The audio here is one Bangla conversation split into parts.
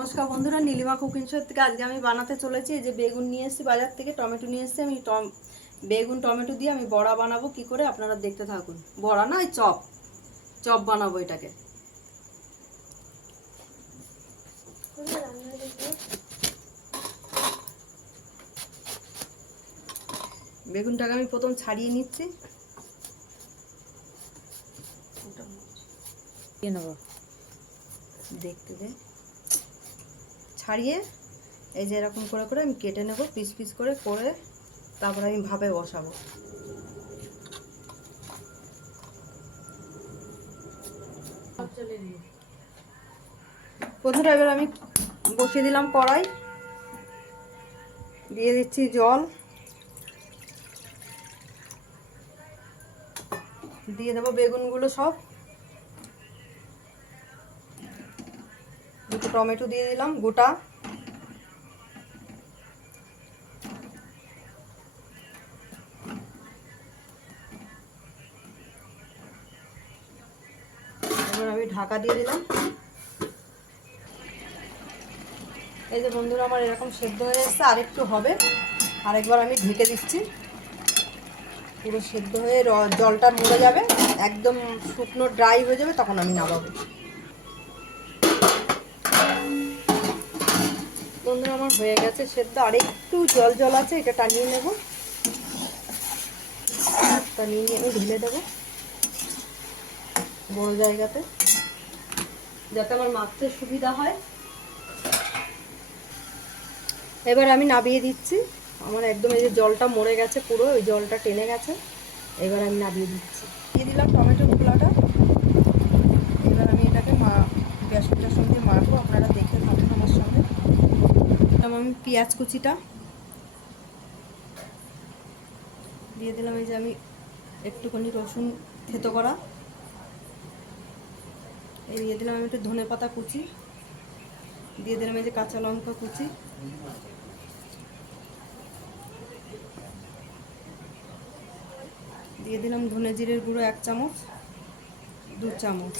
নমস্কার বন্ধুরা, নীলিমা কুকিং শো থেকে আজকে আমি বানাতে চলেছি। এই যে বেগুন নিয়ে এসেছি বাজার থেকে, টমেটো নিয়ে এসেছি। আমি বেগুন টমেটো দিয়ে আমি বড়া বানাবো কি করে আপনারা দেখতে থাকুন। বড়া না, চপ চপ বানাবো এটাকে। বেগুনটাকে আমি প্রথম ছাড়িয়ে নিচ্ছি। দেখতে দে, ছাড়িয়ে এই যে এরকম করে করে আমি কেটে নেব, পিস পিস করে করে তারপরে আমি ভাপে বসাবো। বন্ধুরা, এবার আমি বসিয়ে দিলাম কড়াই, দিয়ে দিচ্ছি জল, দিয়ে দেবো বেগুনগুলো সব, দুটো টমেটো দিয়ে দিলাম গোটা, এবার আমি ঢাকা দিয়ে দিলাম। এই যে বন্ধুরা, আমার এরকম সেদ্ধ হয়ে এসছে, আরেকটু হবে, আরেকবার আমি ঢেকে দিচ্ছি। পুরো সেদ্ধ হয়ে জলটা মরে যাবে, একদম শুকনো ড্রাই হয়ে যাবে, তখন আমি নামাবো। বন্ধুরা, আমার হয়ে গেছে সেদ্ধ, আর একটু জল জল আছে, এটা টানিয়ে নেব। টানিয়ে নিয়ে আমি ঢেলে দেবো বড় জায়গাতে, যাতে আমার মাখতে সুবিধা হয়। এবার আমি নাবিয়ে দিচ্ছি। আমার একদম এই যে জলটা মরে গেছে, পুরো ওই জলটা টেনে গেছে। এবার আমি নাবিয়ে দিচ্ছি, দিয়ে দিলাম টমেটো খোলাটা। এবার আমি এটাকে বেসনটার সঙ্গে মাখবো, আপনারা দেখতে থাকুন আমার সঙ্গে। আমি পেঁয়াজ কুচিটা দিয়ে দিলাম, এই যে আমি একটুখানি রসুন থেতো করা, এই দিয়ে দিলাম আমি একটু ধনে পাতা কুচি, দিয়ে দিলাম এই যে কাঁচা লঙ্কা কুচি, দিয়ে দিলাম ধনে জিরের গুঁড়ো 1 চামচ, 2 চামচ,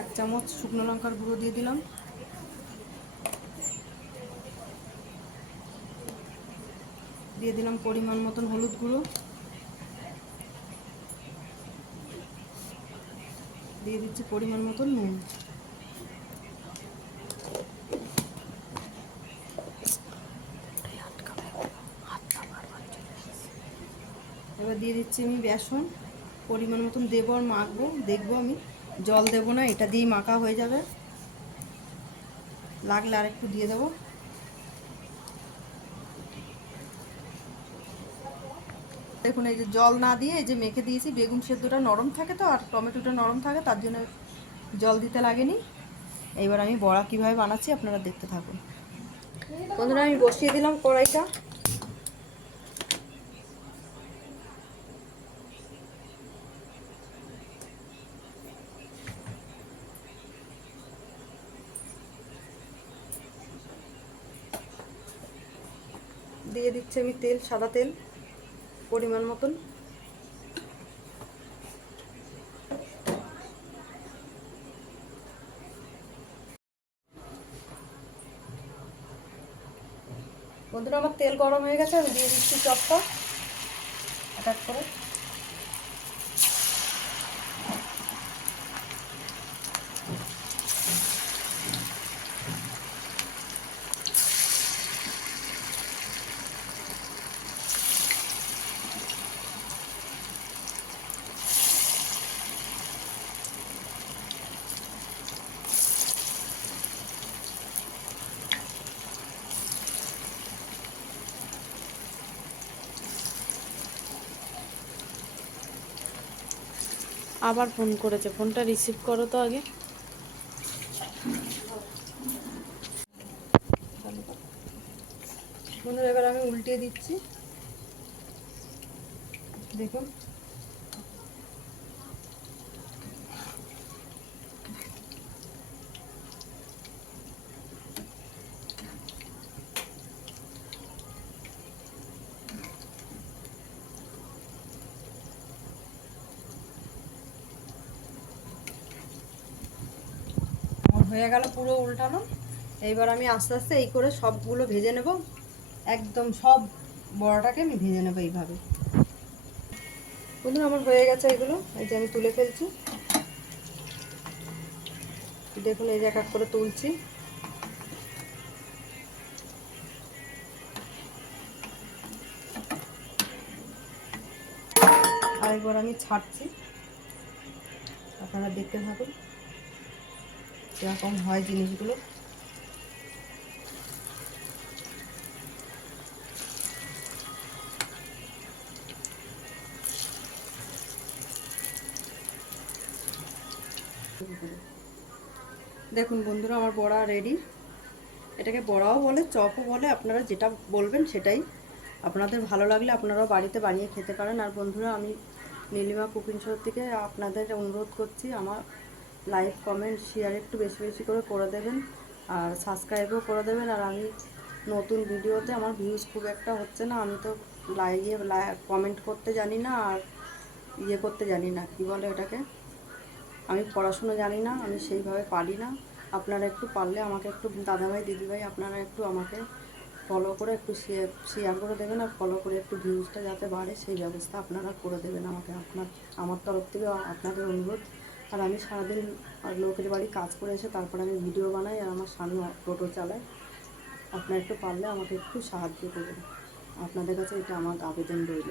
1 চামচ শুকনো লঙ্কার গুঁড়ো দিয়ে দিলাম, দিয়ে দিলাম পরিমাণ মতন হলুদ গুঁড়ো, দিয়ে দিচ্ছি পরিমাণ মতন নুন। এবার দিয়ে দিচ্ছি আমি বেসন, পরিমাণ মতন দেবো আর মাখবো, দেখবো আমি জল দেবো না, এটা দিয়েই মাখা হয়ে যাবে, লাগলে আর একটু দিয়ে দেবো। দেখুন, এই যে জল না দিয়ে এই যে মেখে দিয়েছি, বেগুন সেদ্ধটা নরম থাকে তো, আর টমেটোটা নরম থাকে, তার জন্য জল দিতে লাগেনি। এইবার আমি বড়া কীভাবে বানাচ্ছি আপনারা দেখতে থাকুন। বন্ধুরা, আমি বসিয়ে দিলাম কড়াইটা, দিয়ে দিচ্ছি আমি তেল, সাদা তেল পরিমাণ মতন। বন্ধুরা, আমার তেল গরম হয়ে গেছে, আমি দিয়ে দিচ্ছি চপটা এক এক করে। আবার ফোন করেছে, ফোনটা রিসিভ করো তো আগে। বন্ধুরা, এবার আমি উল্টিয়ে দিচ্ছি, দেখুন। হয়ে গেল পুরো উল্টানো। এইবার আমি আস্তে আস্তে এই করে সবগুলো ভেজে নেব, একদম সব বড়াটাকে আমি ভেজে নেবো এইভাবে। বন্ধুরা আমার হয়ে গেছে এগুলো, এই যে আমি তুলে ফেলছি। দেখুন এই যে এক এক করে তুলছি। আরেকবার আমি ছাড়ছি, আপনারা দেখতে থাকুন কীরকম হয় জিনিসগুলো। দেখুন বন্ধুরা আমার বড়া রেডি। এটাকে বড়াও বলে, চপও বলে, আপনারা যেটা বলবেন সেটাই। আপনাদের ভালো লাগলে আপনারাও বাড়িতে বানিয়ে খেতে পারেন। আর বন্ধুরা আমি নীলিমা কুকিং শো থেকে আপনাদের অনুরোধ করছি, আমার লাইক কমেন্ট শেয়ার একটু বেশি বেশি করে দেবেন, আর সাবস্ক্রাইবও করে দেবেন। আর আমি নতুন ভিডিওতে আমার ভিউজ খুব একটা হচ্ছে না, আমি তো কমেন্ট করতে জানি না, আর করতে জানি না, কি বলে এটাকে, আমি পড়াশুনো জানি না, আমি সেইভাবে পারি না। আপনারা একটু পারলে আমাকে একটু দাদাভাই দিদিভাই আপনারা একটু আমাকে ফলো করে একটু শেয়ার করে দেবেন, আর ফলো করে একটু ভিউজটা যাতে বাড়ে সেই ব্যবস্থা আপনারা করে দেবেন আমাকে। আমার তরফ থেকে আপনাদের অনুরোধ। আর আমি সারাদিন লোকের বাড়ি কাজ করে এসে তারপরে আমি ভিডিও বানাই, আর আমার স্বামী টোটো চালায়। আপনারা একটু পারলে আমাকে একটু সাহায্য করবেন, আপনাদের কাছে এটা আমার আবেদন রইল।